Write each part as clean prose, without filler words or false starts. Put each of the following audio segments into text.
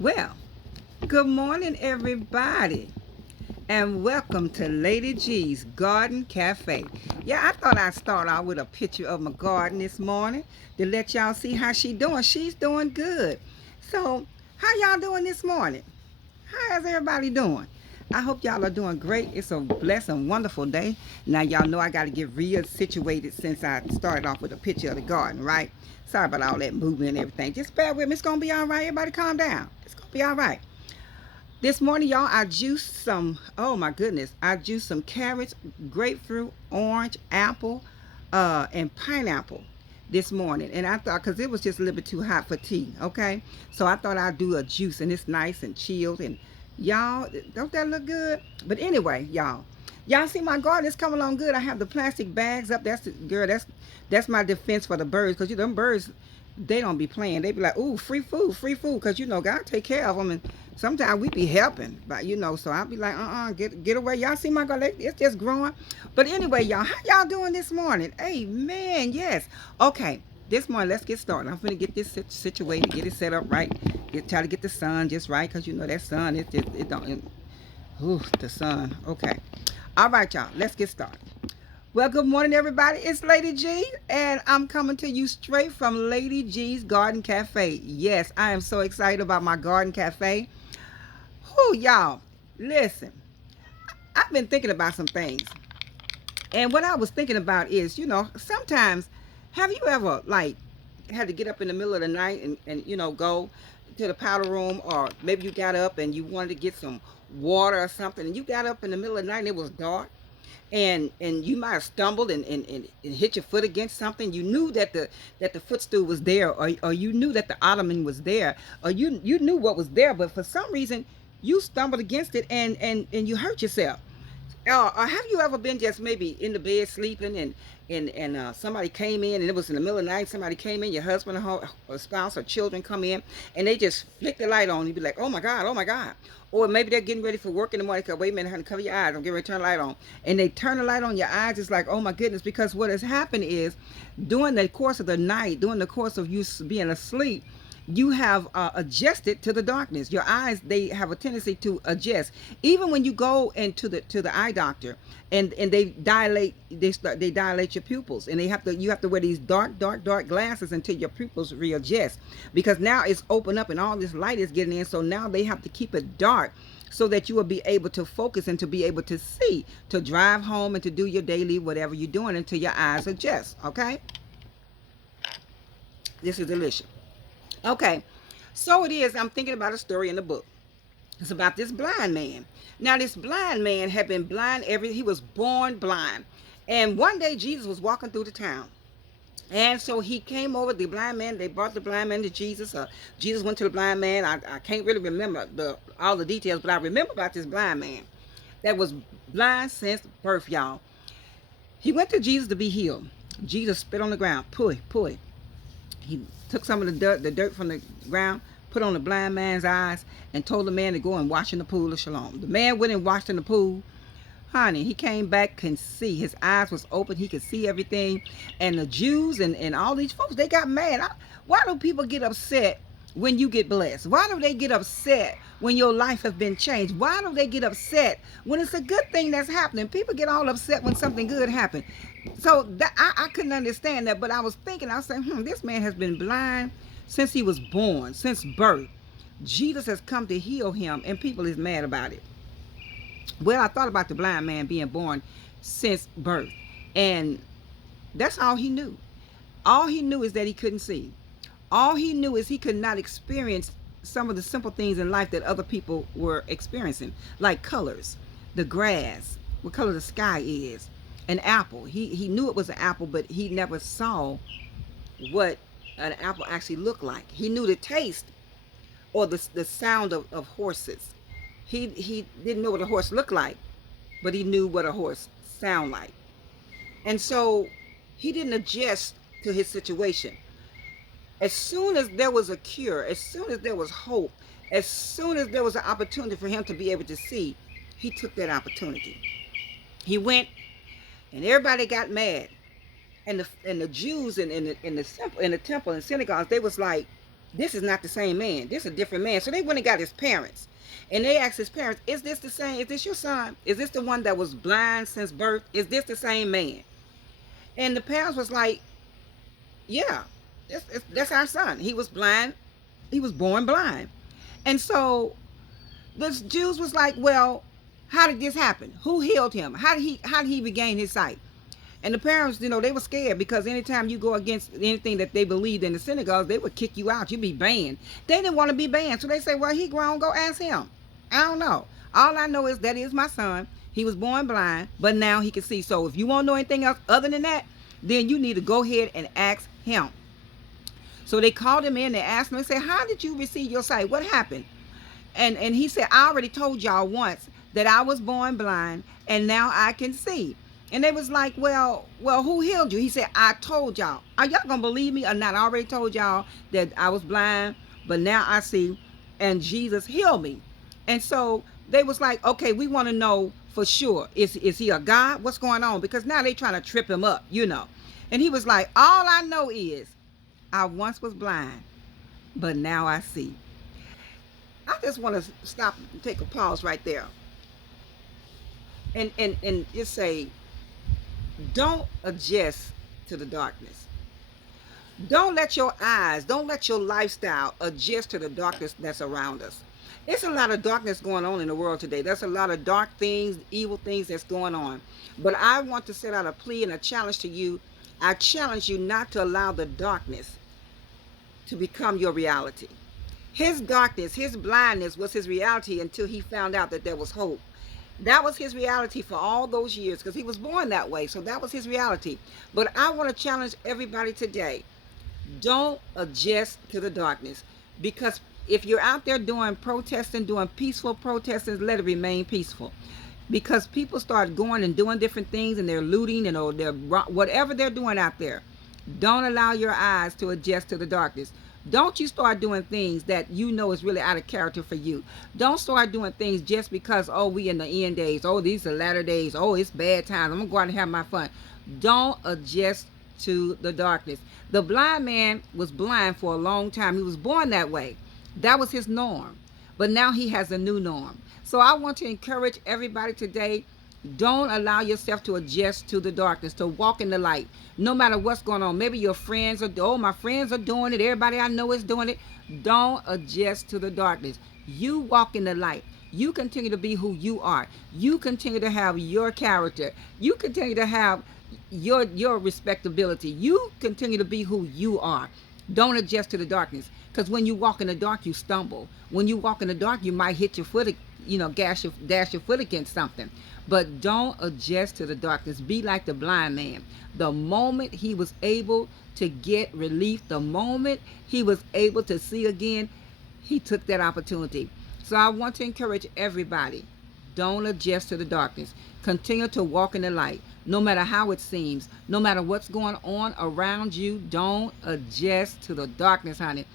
Well, good morning, everybody, and welcome to Lady G's Garden Cafe. Yeah, I thought I'd start out with a picture of my garden this morning to let y'all see how she doing. She's doing good. So, how y'all doing this morning? How is everybody doing? I hope y'all are doing great. It's a blessed and wonderful day. Now y'all know I got to get real situated since I started off with a picture of the garden, right? Sorry about all that movement and everything. Just bear with me. It's gonna be all right. Everybody, calm down. It's gonna be all right. This morning, y'all, I juiced some. Oh my goodness! I juiced some carrots, grapefruit, orange, apple, and pineapple this morning. And I thought, cause it was just a little bit too hot for tea. Okay, so I thought I'd do a juice, and it's nice and chilled. And y'all, don't that look good? But anyway, y'all see my garden is coming along good. I have the plastic bags up. That's the girl. That's my defense for the birds, cause them birds, they don't be playing. They be like, ooh, free food, cause God take care of them. And sometimes we be helping, but so I'll be like, get away. Y'all see my garden? It's just growing. But anyway, y'all, how y'all doing this morning? Amen. Yes. Okay. This morning, let's get started. I'm gonna get this situated, get it set up right, try to get the sun just right, cause that sun, it don't. Ooh, the sun. Okay. All right, y'all. Let's get started. Well, good morning, everybody. It's Lady G, and I'm coming to you straight from Lady G's Garden Cafe. Yes, I am so excited about my garden cafe. Who, y'all? Listen, I've been thinking about some things, and what I was thinking about is, sometimes, have you ever had to get up in the middle of the night and go to the powder room, or maybe you got up and you wanted to get some water or something, and you got up in the middle of the night and it was dark, and you might have stumbled and hit your foot against something. You knew that the footstool was there, or you knew that the ottoman was there, or you knew what was there, but for some reason you stumbled against it and you hurt yourself. Or have you ever been just maybe in the bed sleeping, and somebody came in, and it was in the middle of the night, somebody came in, your husband or spouse or children come in, and they just flick the light on. You'd be like, oh my God, oh my God. Or maybe they're getting ready for work in the morning. Wait a minute, honey, cover your eyes. I'm getting ready to turn the light on. And they turn the light on your eyes. It's like, oh my goodness, because what has happened is during the course of the night, during the course of you being asleep, you have adjusted to the darkness. Your eyes, they have a tendency to adjust. Even when you go into the eye doctor, and they dilate your pupils, and you have to wear these dark glasses until your pupils readjust, because now it's open up and all this light is getting in. So now they have to keep it dark so that you will be able to focus and to be able to see, to drive home and to do your daily whatever you're doing until your eyes adjust. Okay, this is delicious. Okay, so it is. I'm thinking about a story in the book. It's about this blind man. Now, this blind man had been blind he was born blind. And one day Jesus was walking through the town. And so he came over the blind man. They brought the blind man to Jesus. Jesus went to the blind man. I can't really remember all the details, but I remember about this blind man that was blind since birth, y'all. He went to Jesus to be healed. Jesus spit on the ground. Puy. He took some of the dirt from the ground, put on the blind man's eyes, and told the man to go and wash in the pool of Siloam. The man went and washed in the pool. Honey, he came back, can see. His eyes was open. He could see everything. And the Jews and all these folks, they got mad. Why do people get upset when you get blessed? Why do they get upset when your life has been changed? Why do they get upset when it's a good thing that's happening? People get all upset when something good happens. So I couldn't understand that, but I was thinking, I was saying, this man has been blind since he was born, since birth. Jesus has come to heal him, and people is mad about it. Well, I thought about the blind man being born since birth, and that's all he knew. All he knew is that he couldn't see. All he knew is he could not experience some of the simple things in life that other people were experiencing, like colors, the grass, what color the sky is, an apple. He knew it was an apple, but he never saw what an apple actually looked like. He knew the taste or the sound of horses. He didn't know what a horse looked like, but he knew what a horse sound like. And so he didn't adjust to his situation. As soon as there was a cure, as soon as there was hope, as soon as there was an opportunity for him to be able to see, he took that opportunity. He went, and everybody got mad. And the Jews in the temple and synagogues, they was like, This is not the same man. This is a different man. So they went and got his parents. And they asked his parents, is this the same? Is this your son? Is this the one that was blind since birth? Is this the same man? And the parents was like, yeah, that's our son. He was blind. He was born blind. And so the Jews was like, well, how did this happen? Who healed him? How did he regain his sight? And the parents, they were scared because anytime you go against anything that they believed in the synagogues, they would kick you out. You'd be banned. They didn't want to be banned. So they say, well, he grown, go ask him. I don't know. All I know is that is my son. He was born blind, but now he can see. So if you want to know anything else other than that, then you need to go ahead and ask him. So they called him in. They asked him, they said, how did you receive your sight? What happened? And he said, I already told y'all once that I was born blind and now I can see. And they was like, well, who healed you? He said, I told y'all. Are y'all gonna believe me or not? I already told y'all that I was blind, but now I see, and Jesus healed me. And so they was like, okay, we want to know for sure. Is he a God? What's going on? Because now they trying to trip him up. And he was like, all I know is I once was blind, but now I see. I just want to stop and take a pause right there and just say, don't adjust to the darkness. Don't let your eyes, don't let your lifestyle adjust to the darkness that's around us. It's a lot of darkness going on in the world today. There's a lot of dark things, evil things that's going on. But I want to set out a plea and a challenge to you. I challenge you not to allow the darkness to become your reality. His darkness, his blindness was his reality until he found out that there was hope. That was his reality for all those years because he was born that way. So that was his reality. But I want to challenge everybody today. Don't adjust to the darkness, because if you're out there doing protesting, doing peaceful protesting, let it remain peaceful. Because people start going and doing different things and they're looting and or they're whatever they're doing out there. Don't allow your eyes to adjust to the darkness. Don't you start doing things that you know is really out of character for you. Don't start doing things just because, oh, we in the end days. Oh, these are latter days. Oh, it's bad times. I'm going to go out and have my fun. Don't adjust to the darkness. The blind man was blind for a long time. He was born that way. That was his norm. But now he has a new norm. So I want to encourage everybody today, don't allow yourself to adjust to the darkness, to walk in the light, no matter what's going on. Maybe your friends are, oh, my friends are doing it. Everybody I know is doing it. Don't adjust to the darkness. You walk in the light. You continue to be who you are. You continue to have your character. You continue to have your respectability. You continue to be who you are. Don't adjust to the darkness, because when you walk in the dark, you stumble. When you walk in the dark, you might hit your foot, dash your foot against something. But don't adjust to the darkness. Be like the blind man. The moment he was able to get relief, the moment he was able to see again, he took that opportunity. So I want to encourage everybody, don't adjust to the darkness. Continue to walk in the light. No matter how it seems, no matter what's going on around you, don't adjust to the darkness, honey.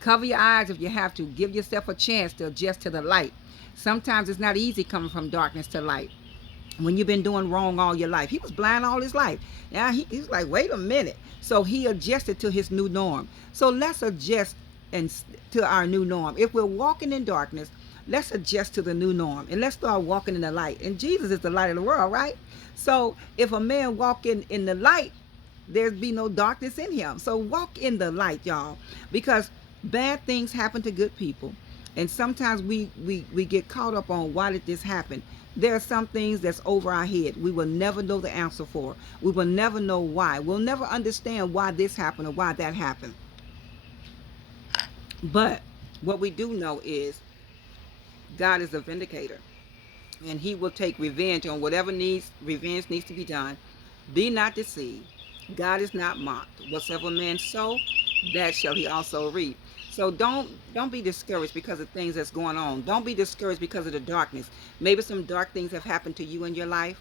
Cover your eyes if you have to. Give yourself a chance to adjust to the light. Sometimes it's not easy coming from darkness to light when you've been doing wrong all your life. He was blind all his life. Now he's like, wait a minute. So he adjusted to his new norm. So let's adjust to our new norm. If we're walking in darkness, let's adjust to the new norm and let's start walking in the light. And Jesus is the light of the world, right? So if a man walk in the light, there'd be no darkness in him. So walk in the light, y'all, because bad things happen to good people. And sometimes we get caught up on, why did this happen? There are some things that's over our head. We will never know the answer for. We will never know why. We'll never understand why this happened or why that happened. But what we do know is God is a vindicator, and he will take revenge on whatever revenge needs to be done. Be not deceived. God is not mocked. Whatsoever man sow, that shall he also reap. So don't be discouraged because of things that's going on. Don't be discouraged because of the darkness. Maybe some dark things have happened to you in your life.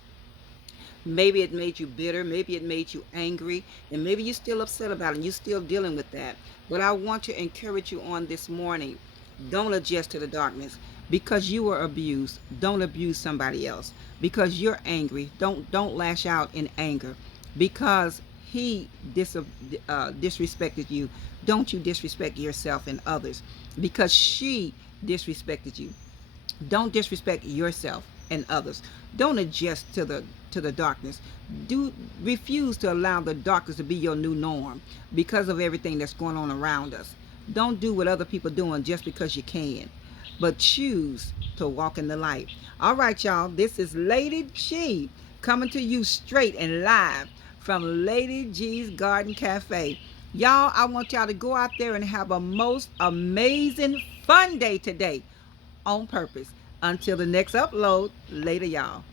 Maybe it made you bitter. Maybe it made you angry. And maybe you're still upset about it and you're still dealing with that. But I want to encourage you on this morning. Don't adjust to the darkness. Because you were abused, don't abuse somebody else. Because you're angry, don't lash out in anger. Because he disrespected you, don't you disrespect yourself and others. Because she disrespected you, don't disrespect yourself and others. Don't adjust to the darkness. Do refuse to allow the darkness to be your new norm because of everything that's going on around us. Don't do what other people doing just because you can, but choose to walk in the light. All right, y'all. This is Lady G coming to you straight and live from Lady G's Garden Cafe. Y'all, I want y'all to go out there and have a most amazing fun day today on purpose. Until the next upload, later, y'all.